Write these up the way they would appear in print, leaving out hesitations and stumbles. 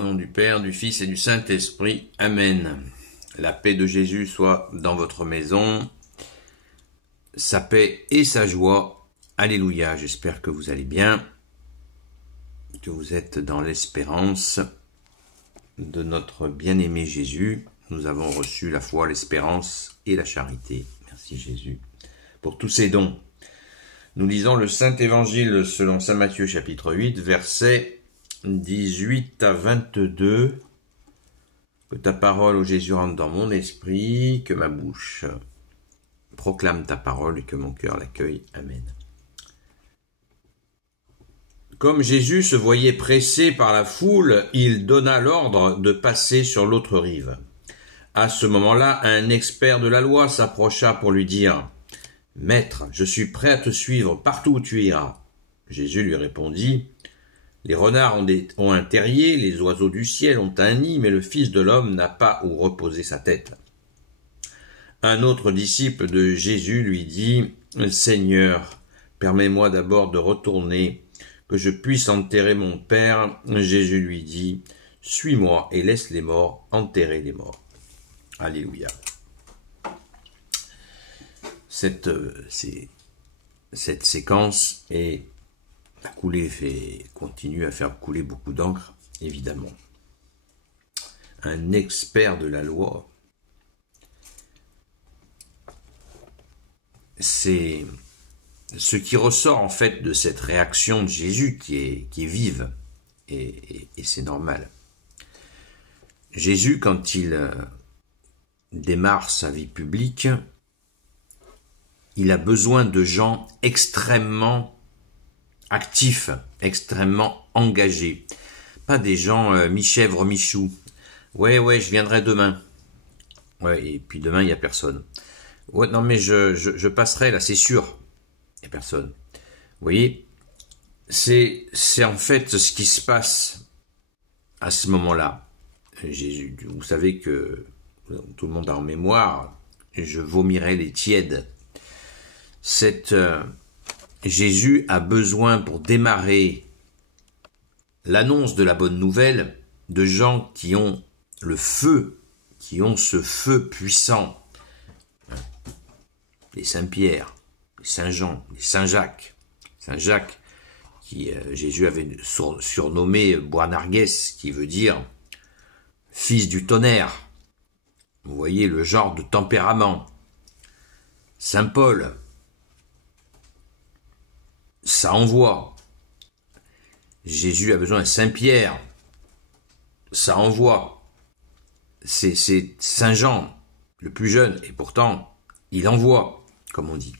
Au nom du Père, du Fils et du Saint-Esprit. Amen. La paix de Jésus soit dans votre maison, sa paix et sa joie. Alléluia, j'espère que vous allez bien, que vous êtes dans l'espérance de notre bien-aimé Jésus. Nous avons reçu la foi, l'espérance et la charité. Merci Jésus pour tous ces dons. Nous lisons le Saint-Évangile selon saint Matthieu chapitre 8, versets 18 à 22. Que ta parole, ô Jésus, rentre dans mon esprit, que ma bouche proclame ta parole et que mon cœur l'accueille. Amen. Comme Jésus se voyait pressé par la foule, il donna l'ordre de passer sur l'autre rive. À ce moment-là, un expert de la loi s'approcha pour lui dire « Maître, je suis prêt à te suivre partout où tu iras. » Jésus lui répondit « Les renards ont un terrier, les oiseaux du ciel ont un nid, mais le Fils de l'homme n'a pas où reposer sa tête. » Un autre disciple de Jésus lui dit « Seigneur, permets-moi d'abord de retourner, que je puisse enterrer mon Père. » Jésus lui dit « Suis-moi et laisse les morts enterrer les morts. » Alléluia. Cette séquence continue à faire couler beaucoup d'encre, évidemment. Un expert de la loi, c'est ce qui ressort en fait de cette réaction de Jésus qui est vive, et c'est normal. Jésus, quand il démarre sa vie publique, il a besoin de gens extrêmement actifs, extrêmement engagés. Pas des gens mi-chèvre, mi-chou. Ouais, je viendrai demain. Ouais, et puis demain, il n'y a personne. Ouais, non, mais je passerai là, c'est sûr. Il n'y a personne. Vous voyez, c'est en fait ce qui se passe à ce moment-là. Jésus, vous savez que tout le monde a en mémoire, je vomirai les tièdes. Jésus a besoin pour démarrer l'annonce de la bonne nouvelle de gens qui ont le feu, qui ont ce feu puissant. Les Saint-Pierre, les Saint-Jean, les Saint-Jacques. Saint-Jacques, qui Jésus avait surnommé Boanerges, qui veut dire fils du tonnerre. Vous voyez le genre de tempérament. Saint-Paul, ça envoie. Jésus a besoin de Saint-Pierre, ça envoie. C'est Saint-Jean, le plus jeune, et pourtant, il envoie, comme on dit.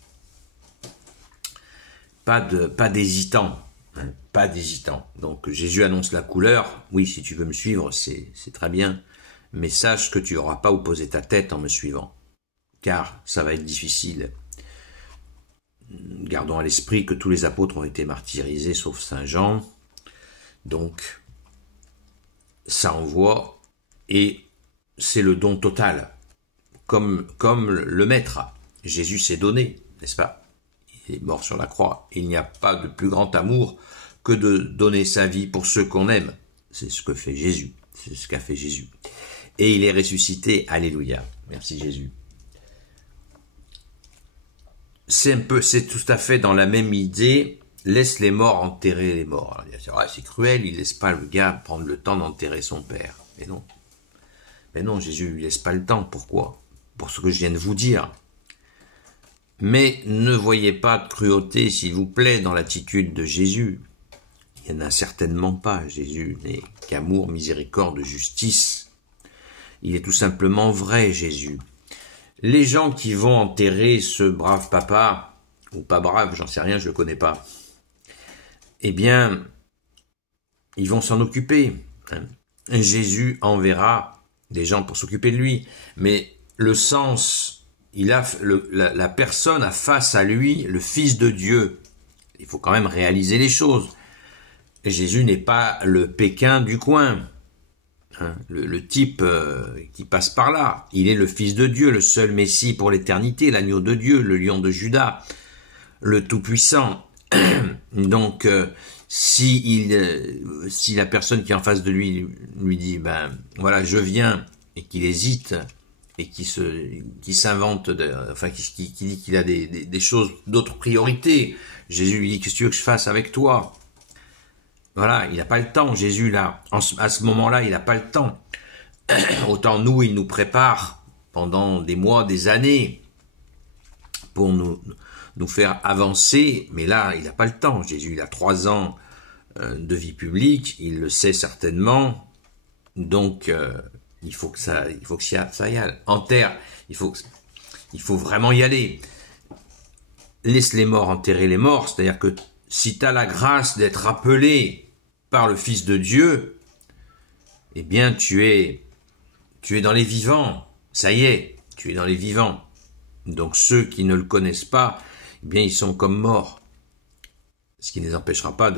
Pas d'hésitant, hein, pas d'hésitant. Donc Jésus annonce la couleur. Oui, si tu veux me suivre, c'est très bien, mais sache que tu n'auras pas où poser ta tête en me suivant, car ça va être difficile. Gardons à l'esprit que tous les apôtres ont été martyrisés, sauf Saint Jean. Donc, ça envoie, et c'est le don total. Comme le Maître, Jésus s'est donné, n'est-ce pas? Il est mort sur la croix. Il n'y a pas de plus grand amour que de donner sa vie pour ceux qu'on aime. C'est ce que fait Jésus. C'est ce qu'a fait Jésus. Et il est ressuscité. Alléluia. Merci Jésus. C'est tout à fait dans la même idée, laisse les morts enterrer les morts. Alors, c'est cruel, il laisse pas le gars prendre le temps d'enterrer son père. Mais non, Jésus lui laisse pas le temps. Pourquoi? Pour ce que je viens de vous dire. Mais ne voyez pas de cruauté, s'il vous plaît, dans l'attitude de Jésus. Il n'y en a certainement pas. Jésus n'est qu'amour, miséricorde, justice. Il est tout simplement vrai, Jésus. Les gens qui vont enterrer ce brave papa, ou pas brave, j'en sais rien, je le connais pas, eh bien, ils vont s'en occuper. Jésus enverra des gens pour s'occuper de lui, mais le sens, la personne a face à lui le Fils de Dieu. Il faut quand même réaliser les choses. Jésus n'est pas le Pékin du coin. Le type qui passe par là, il est le Fils de Dieu, le seul Messie pour l'éternité, l'agneau de Dieu, le lion de Juda, le Tout-Puissant. Donc, si la personne qui est en face de lui lui dit, ben voilà, je viens, et qu'il hésite, et qui s'invente, qui dit qu'il a des choses, d'autres priorités, Jésus lui dit, qu'est-ce que tu veux que je fasse avec toi? Voilà, il n'a pas le temps, Jésus, là, à ce moment-là, il n'a pas le temps. Autant nous, il nous prépare pendant des mois, des années, pour nous faire avancer, mais là, il n'a pas le temps. Jésus, il a 3 ans de vie publique, il le sait certainement, donc il faut que ça y aille. En terre, il faut vraiment y aller. Laisse les morts enterrer les morts, c'est-à-dire que si tu as la grâce d'être appelé par le Fils de Dieu, eh bien tu es dans les vivants, ça y est, tu es dans les vivants. Donc ceux qui ne le connaissent pas, eh bien ils sont comme morts. Ce qui ne les empêchera pas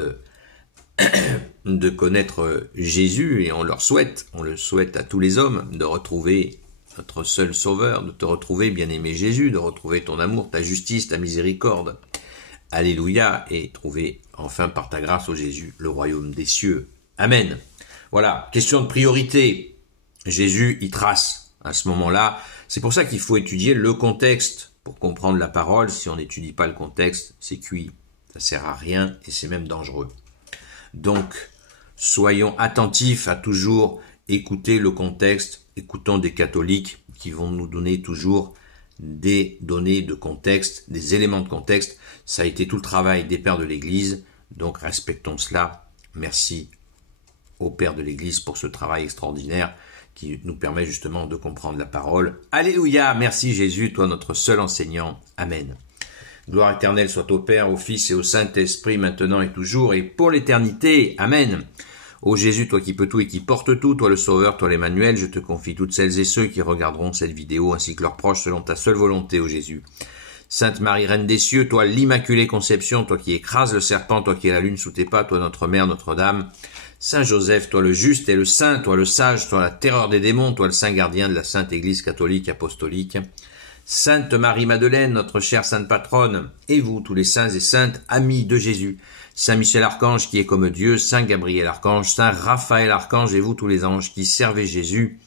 de connaître Jésus, et on le souhaite à tous les hommes, de retrouver notre seul sauveur, de te retrouver, bien-aimé Jésus, de retrouver ton amour, ta justice, ta miséricorde. Alléluia, et trouver enfin par ta grâce, ô Jésus, le royaume des cieux. Amen. Voilà, question de priorité. Jésus, il trace à ce moment-là. C'est pour ça qu'il faut étudier le contexte pour comprendre la parole. Si on n'étudie pas le contexte, c'est cuit. Ça sert à rien et c'est même dangereux. Donc, soyons attentifs à toujours écouter le contexte. Écoutons des catholiques qui vont nous donner toujours des données de contexte, des éléments de contexte. Ça a été tout le travail des pères de l'Église, donc respectons cela. Merci aux pères de l'Église pour ce travail extraordinaire qui nous permet justement de comprendre la parole. Alléluia, merci Jésus, toi notre seul enseignant. Amen. Gloire éternelle soit au Père, au Fils et au Saint-Esprit, maintenant et toujours, et pour l'éternité. Amen. Ô Jésus, toi qui peux tout et qui portes tout, toi le Sauveur, toi l'Emmanuel, je te confie toutes celles et ceux qui regarderont cette vidéo, ainsi que leurs proches, selon ta seule volonté, ô Jésus. Sainte Marie, Reine des cieux, toi l'Immaculée Conception, toi qui écrases le serpent, toi qui es la lune sous tes pas, toi notre Mère, Notre-Dame. Saint Joseph, toi le juste et le saint, toi le sage, toi la terreur des démons, toi le saint gardien de la Sainte Église catholique apostolique. Sainte Marie-Madeleine, notre chère sainte patronne, et vous, tous les saints et saintes, amis de Jésus. Saint Michel Archange qui est comme Dieu, Saint Gabriel Archange, Saint Raphaël Archange, et vous, tous les anges qui servez Jésus.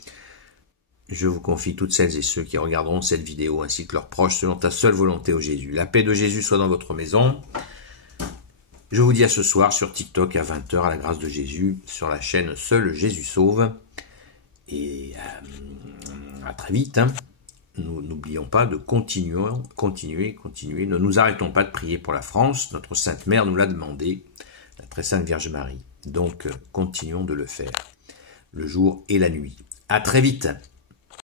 Je vous confie toutes celles et ceux qui regarderont cette vidéo, ainsi que leurs proches, selon ta seule volonté, ô Jésus. La paix de Jésus soit dans votre maison. Je vous dis à ce soir sur TikTok à 20h, à la grâce de Jésus, sur la chaîne Seul Jésus Sauve. Et à très vite. Nous n'oublions pas de continuer. Ne nous arrêtons pas de prier pour la France. Notre Sainte Mère nous l'a demandé, la très Sainte Vierge Marie. Donc, continuons de le faire, le jour et la nuit. À très vite.